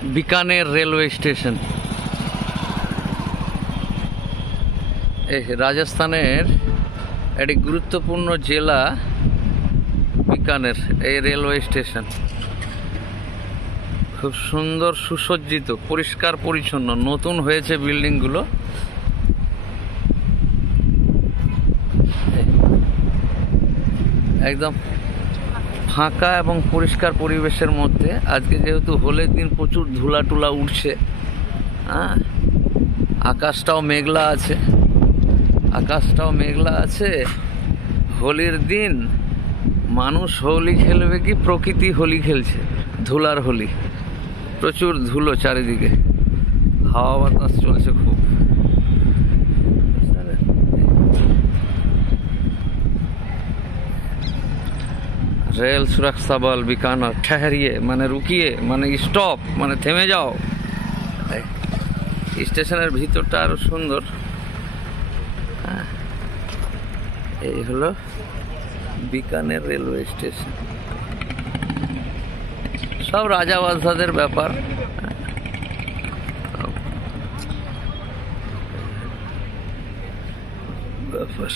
Bikaner railway station राजस्थानेर एक गुरुत्वपूर्ण जिला बीकानेर रेलवे स्टेशन खूब सुंदर सुसज्जित परिष्कार परिच्छन्न नतून हয়েছে बिल्डिंग गुलो एकदम फाँका एवं परिष्कार परिवेशेर मध्य आज के जेहेतु होलिर दिन प्रचुर धुला टुला उठছে आकाशटाও मेघला আছে आकाशटाও मेघला আছে होलिर दिन मानुष होली खेलबे कि प्रकृति होली खेलছে धुलार होली प्रचुर धुलो चारिदिके हावा बातास चलছে खूब रेल सुरक्षा बल बीकानेर ठहरिए माने रुकिए माने स्टप माने থেমে যাও স্টেশনের ভিতরটা আরো সুন্দর এই হলো बीकानेर रेलवे स्टेशन सब राजा बादशाहদের ব্যাপার ব্যাপার